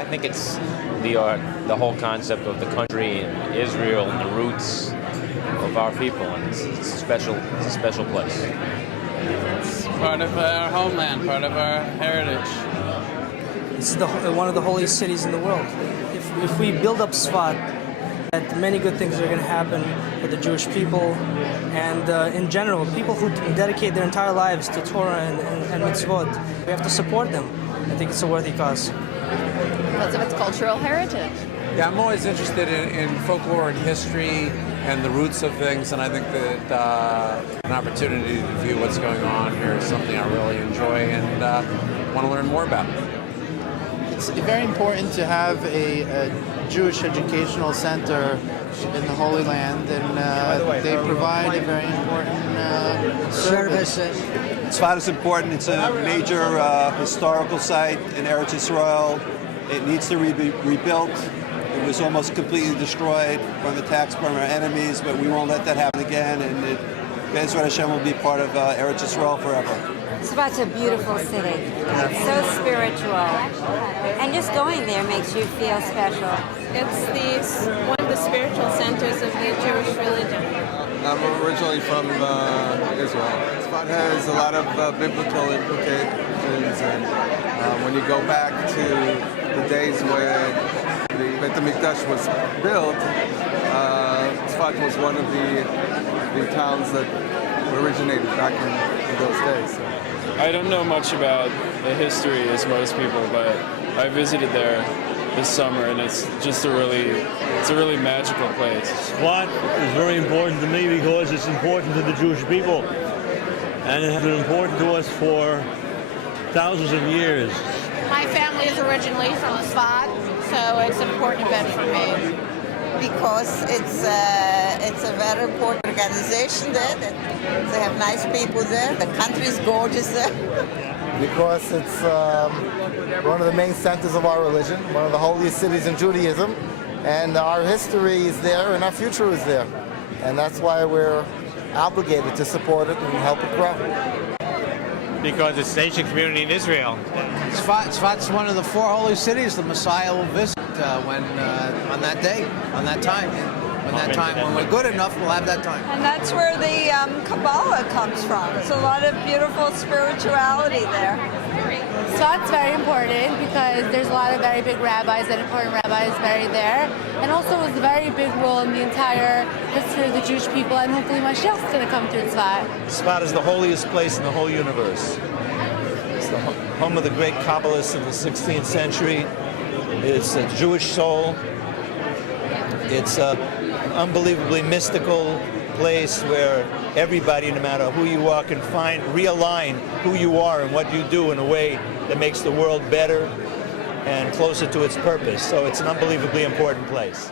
I think it's the whole concept of the country and Israel and the roots of our people, and it's a special place. It's part of our homeland, part of our heritage. It's one of the holiest cities in the world. If we build up Tsfat, that many good things are going to happen for the Jewish people and in general, people who dedicate their entire lives to Torah and mitzvot. We have to support them. I think it's a worthy cause. Because of its cultural heritage. Yeah, I'm always interested in folklore and history and the roots of things, and I think that an opportunity to view what's going on here is something I really enjoy and want to learn more about. It's very important to have a Jewish educational center in the Holy Land, and they provide a very important service. Tsfat is important. It's a major historical site in Eretz Yisrael. It needs to be rebuilt. It was almost completely destroyed from attacks from our enemies, but we won't let that happen again, and Be'ezrat Hashem will be part of Eretz Yisrael forever. Tsfat's a beautiful city. It's so spiritual. And just going there makes you feel special. It's one of the spiritual centers of the Jewish religion. I'm originally from Israel. Tsfat has a lot of biblical implications, and when you go back to the days when the Beit HaMikdash was built, Tsfat was one of the towns that originated back in those days. So. I don't know much about the history as most people, but I visited there this summer, and it's just a really magical place. Tsfat is very important to me because it's important to the Jewish people, and it has been important to us for thousands of years. My family is originally from Tsfat, so it's an important event for me. Because it's a very important organization there. They have nice people there. The country is gorgeous there. Because it's one of the main centers of our religion, one of the holiest cities in Judaism, and our history is there and our future is there. And that's why we're obligated to support it and help it grow. Because it's the Asian community in Israel. Tsfat's one of the four holy cities the Messiah will visit on that day, on that time. When we're good enough, we'll have that time. And that's where the Kabbalah comes from. It's a lot of beautiful spirituality there. Tsfat's very important because there's a lot of very big rabbis and important rabbis buried there. And also it was a very big role in the entire history of the Jewish people, and hopefully Mashiach's going to come through Tsfat. Tsfat is the holiest place in the whole universe. It's the home of the great Kabbalists in the 16th century. It's a Jewish soul. It's an unbelievably mystical place where everybody, no matter who you are, can realign who you are and what you do in a way that makes the world better and closer to its purpose. So it's an unbelievably important place.